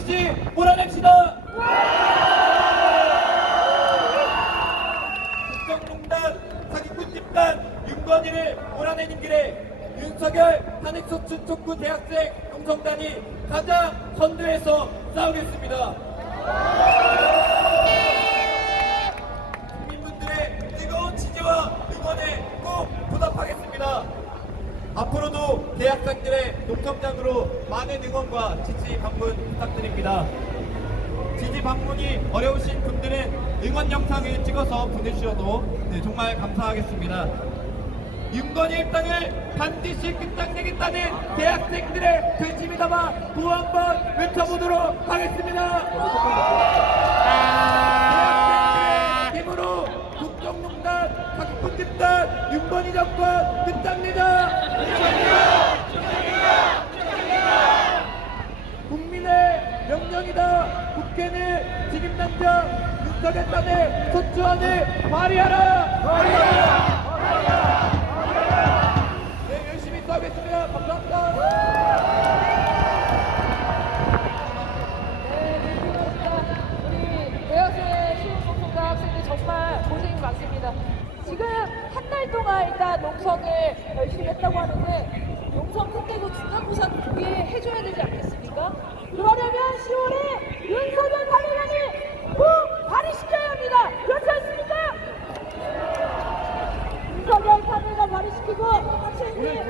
반드시 몰아냅시다. 국정농단 사기꾼 집단 윤건희를 몰아내는 길에 윤석열 탄핵소추 촉구 대학생 농성단이 가장 선두에서 싸우겠습니다. 대학생들의 농성장으로 많은 응원과 지지 방문 부탁드립니다. 지지 방문이 어려우신 분들은 응원 영상을 찍어서 보내주셔도 네, 정말 감사하겠습니다. 윤건희 일당을 반드시 끝장내겠다는 대학생들의 배심이 담아 구호 한번 외쳐보도록 하겠습니다. 대학생들의 힘으로 국정농단, 사기꾼 집단, 윤건희 정권 끝장내자! 국민의 명령이다. 국회는 지금 당장 윤석열 탄핵 소추안을 발의하라. 발의하라. 네, 열심히 싸우겠습니다. 감사합니다. 네, 정말 고생이 많습니다. 지금 한 달 동안 일단 농성을 열심히 했다고 하는데 용성 끝내고 중간고사 두개 해줘야 되지 않겠습니까? 그러려면 10월에 윤석열 당회장이 꼭 발의시켜야 합니다. 그렇지 않습니까? 윤석열 당회장 발의시키고 학생들